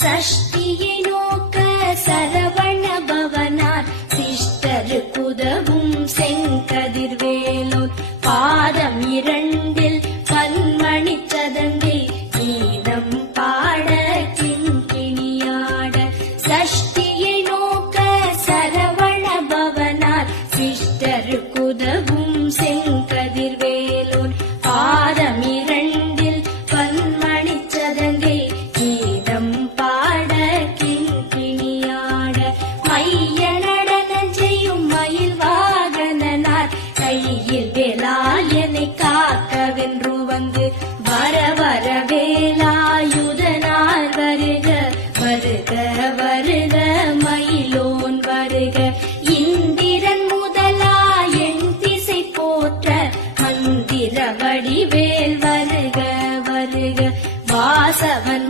சஷ்டியை நோக்க சரவண பவனார் சிஷ்டருக்குதவும் செங்கதிர்வேலோன் பாதம் இரண்டில் பன்மணி சதங்கை கீதம் பாட கிண்கிணியாட சஷ்டியை நோக்க சரவண பவனார் சிஷ்டருக்குதவும் செங்கதிர்வேலோன் பாதம் இரண்டில் பன்மணி சதங்கை கீதம் பாட கிண்கிணியாட மைய நடனம் செய்யும் மயில் வாகனனார் கையில் வேலாயனை காக்கவென்று வந்து வர வர வேலாயுதனார் வருக வருக வருக மயிலோன் வருக இந்திரன் முதலா என் திசை போற்ற மந்திர வடிவேல் வருக வருக வாசவன்